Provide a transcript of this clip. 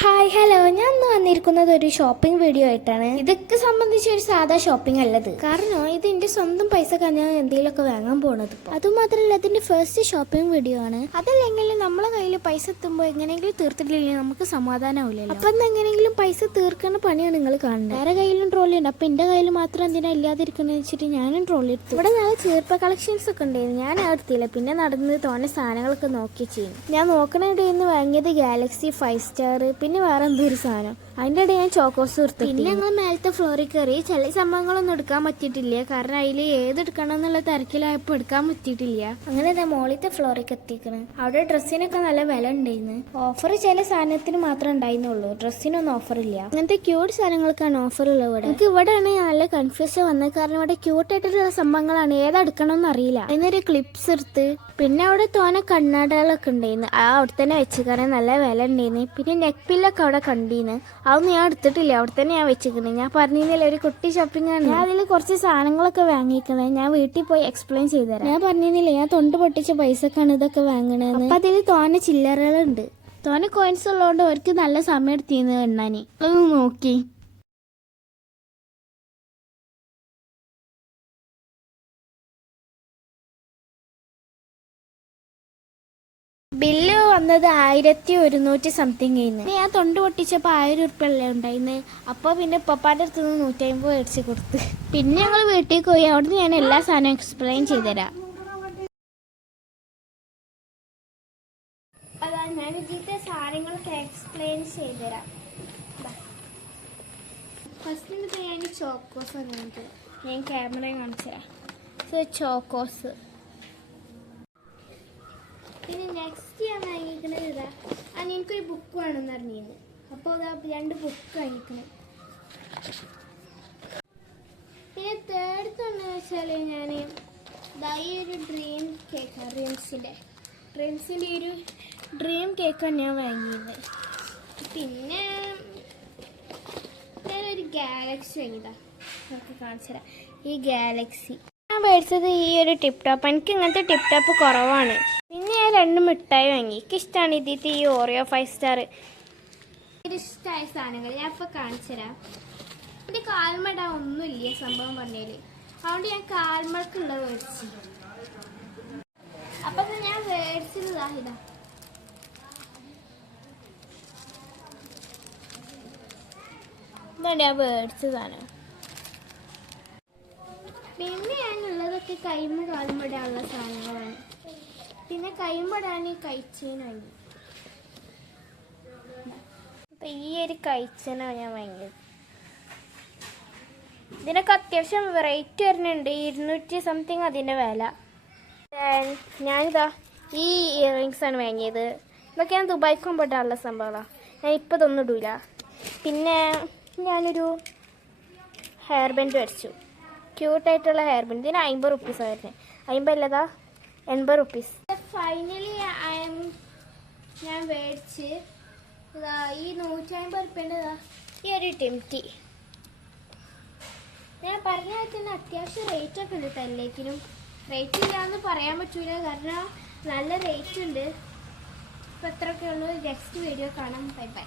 Hi hello, ഞാൻ ഇന്ന് വന്നിരിക്കുന്നത് ഒരു ഷോപ്പിംഗ് വീഡിയോ ആയിട്ടാണ്. ഇതൊക്കെ സംബന്ധിച്ച് ഒരു സാധാ ഷോപ്പിംഗ് അല്ലത്. കാരണം ഇത് എന്റെ സ്വന്തം പൈസ ഞാൻ എന്തെങ്കിലുമൊക്കെ വാങ്ങാൻ പോണത്. അതുമാത്രമല്ല ഇതിന്റെ ഫസ്റ്റ് ഷോപ്പിംഗ് വീഡിയോ ആണ്. അതല്ലെങ്കിൽ നമ്മളെ കയ്യിൽ പൈസ എത്തുമ്പോൾ എങ്ങനെയെങ്കിലും തീർത്തിട്ടില്ലെങ്കിൽ നമുക്ക് സമാധാനമാവില്ലല്ലോ. അപ്പൊ എങ്ങനെയെങ്കിലും പൈസ തീർക്കുന്ന പണിയാണ് നിങ്ങൾ കാണുന്നത്. വേറെ കയ്യിലും ട്രോളി ഉണ്ട്. അപ്പൊ എന്റെ കയ്യിൽ മാത്രം എന്തിനാ ഇല്ലാതിരിക്കണെന്ന് വെച്ചിട്ട് ഞാനും ട്രോളി എടുത്തു. ഇവിടെ നല്ല ചീർപ്പ കളക്ഷൻസ് ഒക്കെ ഉണ്ടായിരുന്നു. ഞാൻ എടുത്തില്ല. പിന്നെ നടന്ന് തോന്നെ സാധനങ്ങളൊക്കെ നോക്കി ചെയ്യും. ഞാൻ നോക്കണിടയിൽ വാങ്ങിയത് ഗാലക്സി 5 സ്റ്റാർ, പിന്നെ വേറെ എന്തൊരു സാധനം. അതിൻ്റെ ഇടയിൽ ഞാൻ ചോക്കോസ് എടുത്തു. പിന്നെ ഞങ്ങൾ മേലത്തെ ഫ്ലോറിൽ കയറി. ചില സംഭവങ്ങളൊന്നും എടുക്കാൻ പറ്റിയിട്ടില്ല. കാരണം അതിൽ ഏതെടുക്കണം എന്നുള്ള തിരക്കിലായപ്പോൾ എടുക്കാൻ പറ്റിയിട്ടില്ല. അങ്ങനെ മോളിത്തെ ഫ്ലോറിലേക്ക് എത്തിക്കണം. അവിടെ ഡ്രസ്സിനൊക്കെ നല്ല വില ഉണ്ടായിരുന്നു. ഓഫർ ചില സാധനത്തിന് മാത്രമേ ഉണ്ടായിരുന്നുള്ളൂ. ഡ്രസ്സിനൊന്നും ഓഫർ ഇല്ല. അങ്ങനത്തെ ക്യൂട്ട് സാധനങ്ങൾക്കാണ് ഓഫർ ഉള്ളത്. ഇവിടെ എനിക്ക് ഇവിടെയാണ് നല്ല കൺഫ്യൂഷൻ വന്നത്. കാരണം ഇവിടെ ക്യൂട്ടായിട്ടുള്ള സംഭവങ്ങളാണ്. ഏതെടുക്കണമെന്ന് അറിയില്ല. അതിനൊരു ക്ലിപ്സ് എടുത്ത് പിന്നെ അവിടെ തോനെ കണ്ണാടകളൊക്കെ ഉണ്ടായിരുന്നു. അവിടെ തന്നെ വെച്ചിക്കണേ നല്ല വില ഉണ്ടായിരുന്നു. പിന്നെ നെക്ക് പില്ലൊക്കെ അവിടെ കണ്ടീന്ന്. അതൊന്നും ഞാൻ എടുത്തിട്ടില്ല. അവിടെ തന്നെ ഞാൻ വെച്ചിരിക്കണേ. ഞാൻ പറഞ്ഞില്ല ഒരു കുട്ടി ഷോപ്പിംഗ് ആണ്. ഞാൻ അതിൽ കുറച്ച് സാധനങ്ങളൊക്കെ വാങ്ങിക്കണേ. ഞാൻ വീട്ടിൽ പോയി എക്സ്പ്ലെയിൻ ചെയ്തുതരാം. ഞാൻ പറഞ്ഞില്ല ഞാൻ തൊണ്ട് പൊട്ടിച്ച പൈസക്കാണ് ഇതൊക്കെ വാങ്ങണേന്ന്. അപ്പൊ അതിൽ തോനെ ചില്ലറകളുണ്ട്. തോനെ കോയിൻസ് ഉള്ളതുകൊണ്ട് അവർക്ക് നല്ല സമയം എടുത്തിന്ന് എണ്ണാന്. അതൊന്ന് നോക്കി. ബില്ല് വന്നത് 1100 സംതിങ് ആയിരുന്നു. ഞാൻ തൊണ്ട് പൊട്ടിച്ചപ്പോൾ 1000 ഉറുപ്പ്യ അല്ലേ ഉണ്ടായിരുന്നു. അപ്പോൾ പിന്നെ പപ്പാൻ്റെ അടുത്ത് നിന്ന് 150 മേടിച്ച് കൊടുത്ത്. പിന്നെ ഞങ്ങൾ വീട്ടിൽ പോയി. അവിടുന്ന് ഞാൻ എല്ലാ സാധനവും എക്സ്പ്ലെയിൻ ചെയ്തുതരാം. അതാ ഞാൻ ഇതിൻ്റെ സാധനങ്ങളൊക്കെ എക്സ്പ്ലെയിൻ ചെയ്തുതരാം. ഫസ്റ്റ് ഞാൻ ചോക്കോസ് വാങ്ങിയത്. ഞാൻ ക്യാമറ കാണിച്ചു തരാം. ചോക്കോസ്. പിന്നെ നെക്സ്റ്റ് ഞാൻ വാങ്ങിക്കുന്നത് ഇതാ. എനിക്കൊരു ബുക്ക് വേണമെന്ന് അറിഞ്ഞിരുന്നു. അപ്പോൾ ഇതാ 2 ബുക്ക് വാങ്ങിക്കണം. പിന്നെ തേർഡ് എന്ന് വെച്ചാൽ ഞാൻ ഇതാ ഈ ഒരു ഡ്രീം കേക്കാണ്. ഡ്രീംസിൻ്റെ ഒരു ഡ്രീം കേക്കാണ് ഞാൻ വാങ്ങിയത്. പിന്നെ ഞാനൊരു ഗാലക്സി വാങ്ങിയതാ. നമുക്ക് കാണിച്ചു തരാം. ഈ ഗാലക്സി ഞാൻ മേടിച്ചത് ഈ ഒരു ടിപ്പ് ടോപ്പ്. എനിക്ക് ഇങ്ങനത്തെ ടിപ്പ് ടോപ്പ് കുറവാണ്. പിന്നെ ഞാൻ 2 മിഠായി വാങ്ങി. എനിക്ക് ഇഷ്ടമാണ് ഇതിൻ്റെ ഈ ഓറിയോ 5 സ്റ്റാർ. ഇഷ്ടമായ സാധനങ്ങൾ ഞാൻ ഇപ്പോൾ കാണിച്ചു തരാം. എൻ്റെ കാൽമട ഒന്നുമില്ല സംഭവം പറഞ്ഞാൽ. അതുകൊണ്ട് ഞാൻ കാൽമടക്കുള്ളത് മേടിച്ചു. അപ്പം ഞാൻ മേടിച്ചത് ഇതാ. ഇതാണ് ഞാൻ മേടിച്ചതാണ്. പിന്നെ ഞാനുള്ളതൊക്കെ കൈമ കാൽമടയുള്ള സാധനങ്ങളാണ്. പിന്നെ കൈമടാൻ കഴിച്ചേനാണ്. അപ്പം ഈ ഒരു കഴിച്ചനാണ് ഞാൻ വാങ്ങിയത്. ഇതിനൊക്കെ അത്യാവശ്യം റേറ്റ് വരുന്നുണ്ട്. 200 സംതിങ് അതിൻ്റെ വില. ഞാനിതാ ഈ ഇയറിങ്സ് ആണ് വാങ്ങിയത്. ഇതൊക്കെ ഞാൻ ദുബായ്ക്ക് കൊണ്ടിട്ടുള്ള സംഭവമാണ്. ഞാൻ ഇപ്പോൾ ഇതൊന്നും ഇടൂല. പിന്നെ ഞാനൊരു ഹെയർ ബാൻഡ് മേടിച്ചു. ക്യൂട്ടായിട്ടുള്ള ഹെയർ ബാൻഡ്. ഇതിന് 50 റുപ്പീസ് ആയിരുന്നു. 50 അല്ലതാ 80 റുപ്പീസ്. ഫൈനലി ഞാൻ മേടിച്ച് ഇതാ ഈ 150 റുപ്യേൻ്റെ ഈ ഒരു ടിംറ്റി. ഞാൻ പറഞ്ഞ തന്നെ അത്യാവശ്യം റേറ്റൊക്കെ ഉണ്ട്. തല്ലേക്കിനും റേറ്റ് ഇല്ലാന്ന് പറയാൻ പറ്റൂല. കാരണം നല്ല റേറ്റ് ഉണ്ട്. ഇപ്പം എത്രയൊക്കെ ഉള്ളൂ. നെക്സ്റ്റ് വീഡിയോ കാണാം. Bye bye.